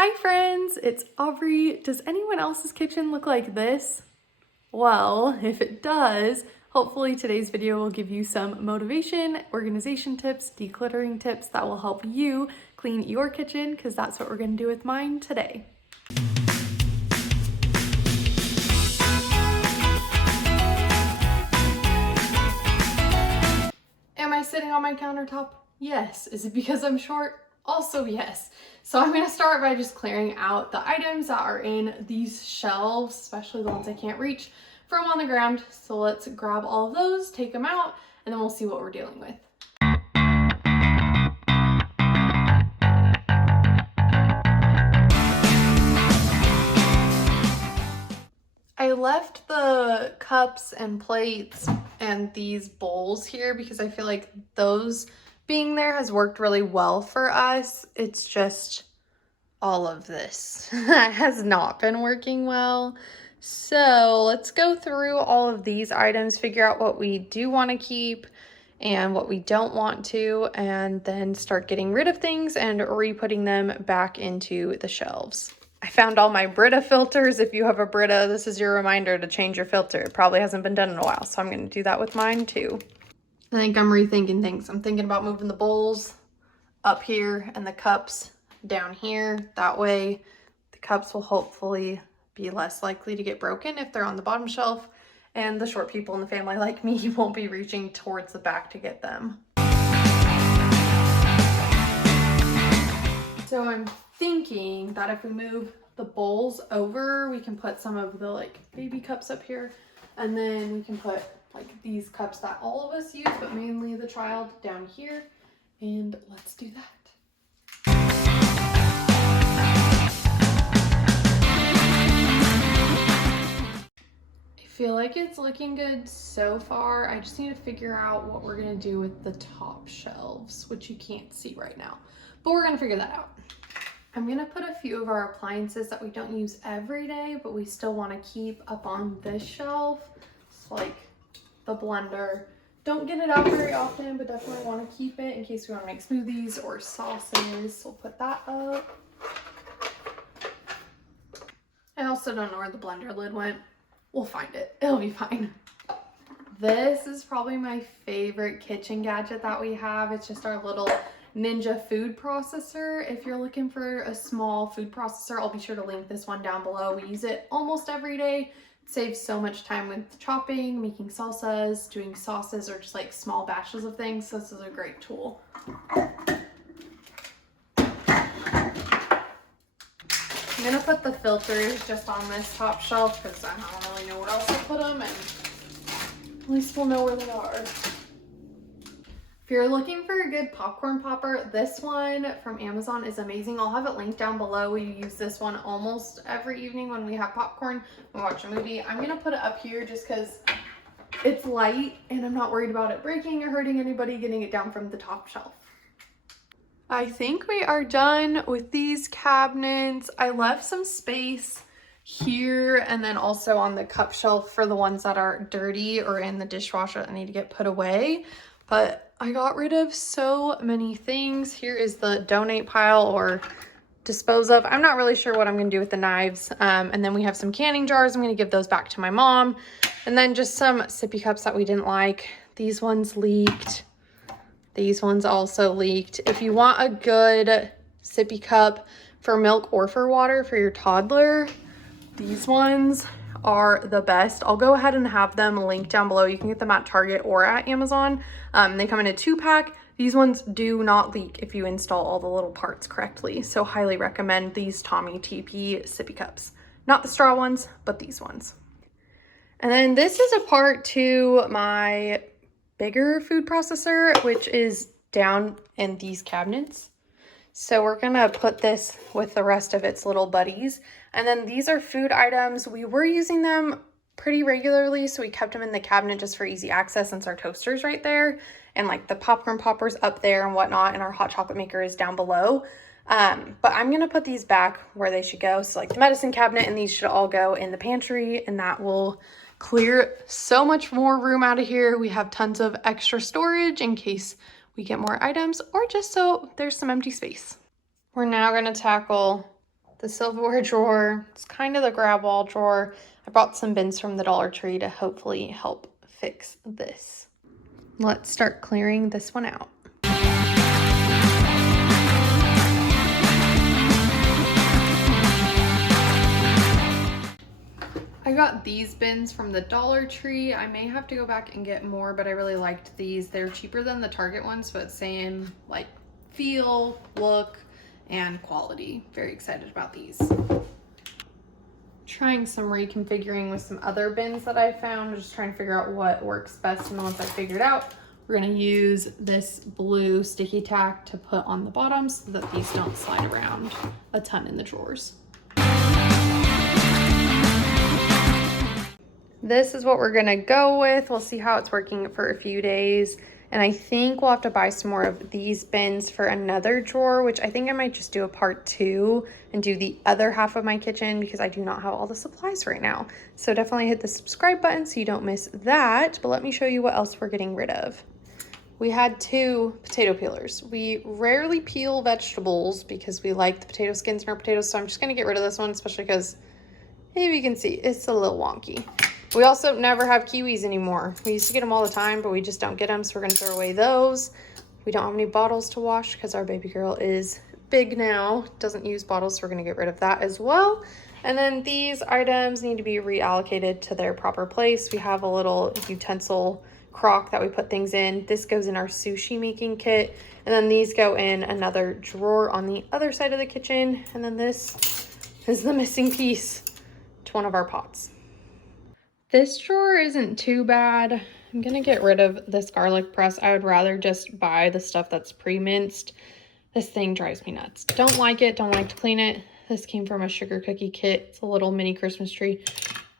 Hi friends, it's Aubrey. Does anyone else's kitchen look like this? Well, if it does, hopefully today's video will give you some motivation, organization tips, decluttering tips that will help you clean your kitchen, because that's what we're going to do with mine today. Am I sitting on my countertop? Yes. Is it because I'm short? Also yes. So I'm going to start by just clearing out the items that are in these shelves, especially the ones I can't reach, from on the ground. So let's grab all of those, take them out, and then we'll see what we're dealing with. I left the cups and plates and these bowls here because I feel like those being there has worked really well for us. It's just all of this that has not been working well. So let's go through all of these items, figure out what we do want to keep and what we don't want to, and then start getting rid of things and re-putting them back into the shelves. I found all my Brita filters. If you have a Brita, this is your reminder to change your filter. It probably hasn't been done in a while, so I'm going to do that with mine too. I think I'm rethinking things. I'm thinking about moving the bowls up here and the cups down here. That way the cups will hopefully be less likely to get broken if they're on the bottom shelf, and the short people in the family like me won't be reaching towards the back to get them. So I'm thinking that if we move the bowls over, we can put some of the baby cups up here, and then we can put these cups that all of us use, but mainly the child, down here, and let's do that. I feel like it's looking good so far. I just need to figure out what we're gonna do with the top shelves, which you can't see right now, but we're gonna figure that out. I'm gonna put a few of our appliances that we don't use every day, but we still wanna keep up on this shelf. It's like the blender. Don't get it out very often, but definitely wanna keep it in case we wanna make smoothies or sauces. So we'll put that up. I also don't know where the blender lid went. We'll find it. It'll be fine. This is probably my favorite kitchen gadget that we have. It's just our little Ninja food processor. If you're looking for a small food processor, I'll be sure to link this one down below. We use it almost every day. It saves so much time with chopping, making salsas, doing sauces, or just small batches of things. So this is a great tool. I'm gonna put the filters just on this top shelf because I don't really know where else to put them, and at least we'll know where they are. If you're looking for a good popcorn popper, this one from Amazon is amazing. I'll have it linked down below. We use this one almost every evening when we have popcorn, when we watch a movie. I'm gonna put it up here just because it's light and I'm not worried about it breaking or hurting anybody getting it down from the top shelf. I think we are done with these cabinets. I left some space here and then also on the cup shelf for the ones that are dirty or in the dishwasher that need to get put away. But I got rid of so many things. Here is the donate pile or dispose of. I'm not really sure what I'm going to do with the knives. And then we have some canning jars. I'm going to give those back to my mom. And then just some sippy cups that we didn't like. These ones leaked. These ones also leaked. If you want a good sippy cup for milk or for water for your toddler, these ones are the best. I'll go ahead and have them linked down below. You can get them at Target or at Amazon. They come in a 2-pack. These ones do not leak if you install all the little parts correctly. So highly recommend these Tommy TP sippy cups. Not the straw ones, but these ones. And then this is a part to my bigger food processor, which is down in these cabinets. So we're gonna put this with the rest of its little buddies. And then these are food items. We were using them pretty regularly, so we kept them in the cabinet just for easy access since our toaster's right there and the popcorn poppers up there and whatnot, and our hot chocolate maker is down below. But I'm gonna put these back where they should go. So the medicine cabinet, and these should all go in the pantry, and that will clear so much more room out of here. We have tons of extra storage in case we get more items or just so there's some empty space. We're now going to tackle the silverware drawer. It's kind of the grab all drawer. I bought some bins from the Dollar Tree to hopefully help fix this. Let's start clearing this one out. I got these bins from the Dollar Tree. I may have to go back and get more, but I really liked these. They're cheaper than the Target ones, but same like feel, look, and quality. Very excited about these. Trying some reconfiguring with some other bins that I found, just trying to figure out what works best. And once I figured out, we're gonna use this blue sticky tack to put on the bottom so that these don't slide around a ton in the drawers. This is what we're gonna go with. We'll see how it's working for a few days. And I think we'll have to buy some more of these bins for another drawer, which I think I might just do a part 2 and do the other half of my kitchen because I do not have all the supplies right now. So definitely hit the subscribe button so you don't miss that. But let me show you what else we're getting rid of. We had 2 potato peelers. We rarely peel vegetables because we like the potato skins in our potatoes. So I'm just gonna get rid of this one, especially because maybe you can see it's a little wonky. We also never have kiwis anymore. We used to get them all the time, but we just don't get them, so we're gonna throw away those. We don't have any bottles to wash because our baby girl is big now, doesn't use bottles, so we're gonna get rid of that as well. And then these items need to be reallocated to their proper place. We have a little utensil crock that we put things in. This goes in our sushi making kit, and then these go in another drawer on the other side of the kitchen. And then this is the missing piece to one of our pots. This drawer isn't too bad. I'm gonna get rid of this garlic press. I would rather just buy the stuff that's pre-minced. This thing drives me nuts. Don't like it, don't like to clean it. This came from a sugar cookie kit. It's a little mini Christmas tree.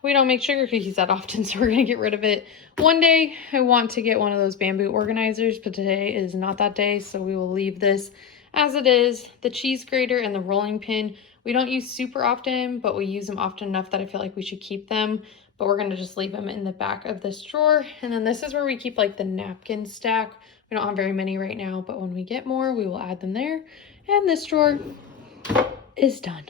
We don't make sugar cookies that often, so we're gonna get rid of it. One day, I want to get one of those bamboo organizers, but today is not that day, so we will leave this as it is. The cheese grater and the rolling pin, we don't use super often, but we use them often enough that I feel like we should keep them. But we're gonna just leave them in the back of this drawer. And then this is where we keep like the napkin stack. We don't have very many right now, but when we get more, we will add them there. And this drawer is done.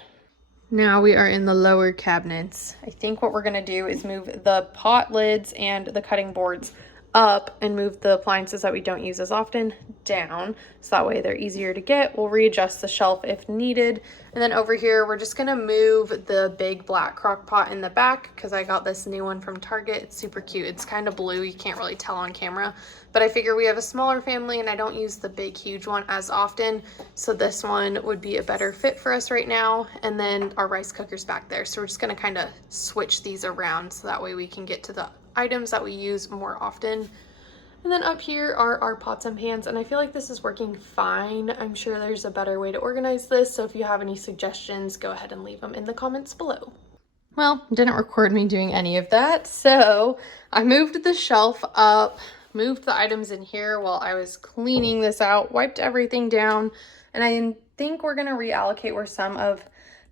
Now we are in the lower cabinets. I think what we're gonna do is move the pot lids and the cutting boards up and move the appliances that we don't use as often down, so that way they're easier to get. We'll readjust the shelf if needed. And then over here, we're just gonna move the big black crock pot in the back because I got this new one from Target. It's super cute. It's kind of blue. You can't really tell on camera, but I figure we have a smaller family and I don't use the big, huge one as often. So this one would be a better fit for us right now. And then our rice cooker's back there. So we're just gonna kind of switch these around so that way we can get to the items that we use more often. And then up here are our pots and pans, and I feel like this is working fine. I'm sure there's a better way to organize this, so if you have any suggestions, go ahead and leave them in the comments below. Well, didn't record me doing any of that, so I moved the shelf up, moved the items in here while I was cleaning this out, wiped everything down, and I think we're gonna reallocate where some of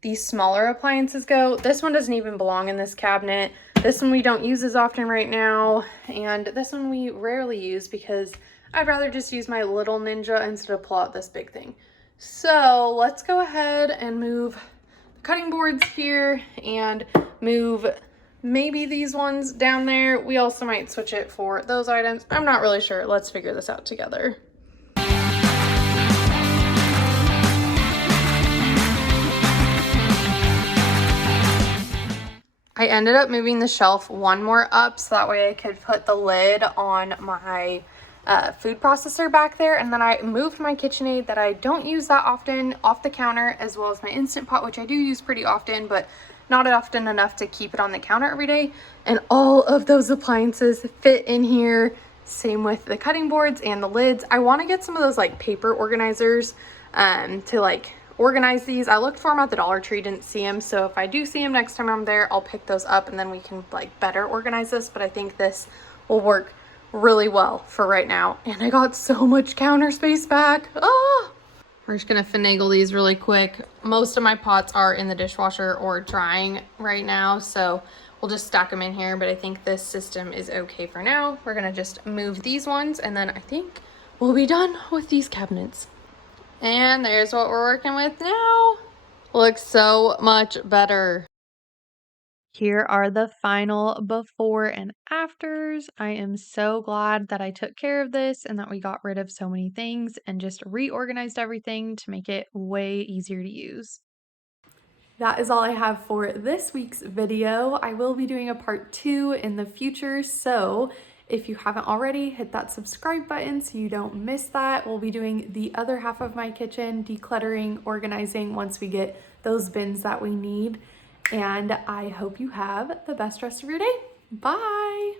these smaller appliances go. This one doesn't even belong in this cabinet. This one we don't use as often right now, and this one we rarely use because I'd rather just use my little Ninja instead of pull out this big thing. So let's go ahead and move the cutting boards here and move maybe these ones down there. We also might switch it for those items. I'm not really sure. Let's figure this out together. I ended up moving the shelf one more up so that way I could put the lid on my food processor back there. And then I moved my KitchenAid that I don't use that often off the counter, as well as my Instant Pot, which I do use pretty often, but not often enough to keep it on the counter every day. And all of those appliances fit in here. Same with the cutting boards and the lids. I want to get some of those like paper organizers to like organize these. I looked for them at the Dollar Tree, didn't see them, so if I do see them next time I'm there, I'll pick those up and then we can like better organize this. But I think this will work really well for right now. And I got so much counter space back. We're just gonna finagle these really quick. Most of my pots are in the dishwasher or drying right now, so we'll just stack them in here, but I think this system is okay for now. We're gonna just move these ones and then I think we'll be done with these cabinets. And there's what we're working with now. Looks so much better. Here are the final before and afters. I am so glad that I took care of this and that we got rid of so many things and just reorganized everything to make it way easier to use. That is all I have for this week's video. I will be doing a part 2 in the future, so if you haven't already, hit that subscribe button so you don't miss that. We'll be doing the other half of my kitchen, decluttering, organizing once we get those bins that we need. And I hope you have the best rest of your day. Bye!